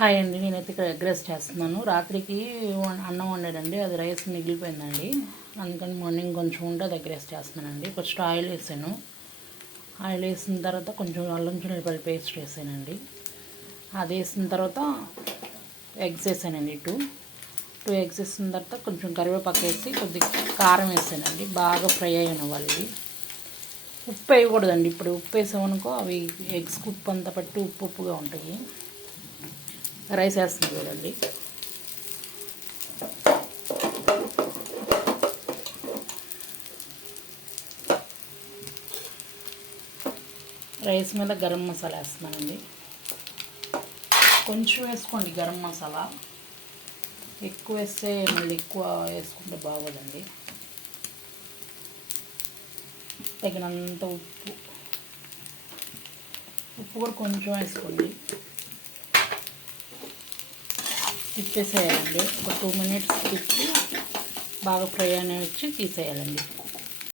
Hi అండి, నేనైతే ఇక్కడ ఎగ్ రైస్ చేస్తున్నాను. రాత్రికి అన్నం వండానండి, అది రైస్ మిగిలిపోయిందండి. అందుకని మార్నింగ్ కొంచెం ఉంటే అది ఎగ్ రైస్ చేస్తున్నానండి. ఫస్ట్ ఆయిల్ వేసాను. ఆయిల్ వేసిన తర్వాత కొంచెం అల్లం చిల్లిపాయల పేస్ట్ వేసానండి. అది వేసిన తర్వాత ఎగ్స్ వేసానండి. టూ ఎగ్స్ వేసిన తర్వాత కొంచెం కరివేపాకు వేసి కొద్దిగా కారం వేసానండి. బాగా ఫ్రై అయినవ్వాలి ఇవి. ఉప్పు వేయకూడదండి. ఇప్పుడు ఉప్పు వేసామనుకో అవి ఎగ్స్కి ఉప్పు అంతా పట్టి ఉప్పుగా ఉంటాయి. రైస్ వేస్తుంది చూడండి. రైస్ మీద గరం మసాలా వేస్తున్నానండి. కొంచెం వేసుకోండి గరం మసాలా, ఎక్కువ వేస్తే మళ్ళీ ఎక్కువ వేసుకుంటే బాగోదండి. తగినంత ఉప్పు కూడా కొంచెం వేసుకోండి. తిప్పేసేయాలండి. ఒక 2 మినిట్స్ తిప్పి బాగా ఫ్రై అనేవి వచ్చి తీసేయాలండి.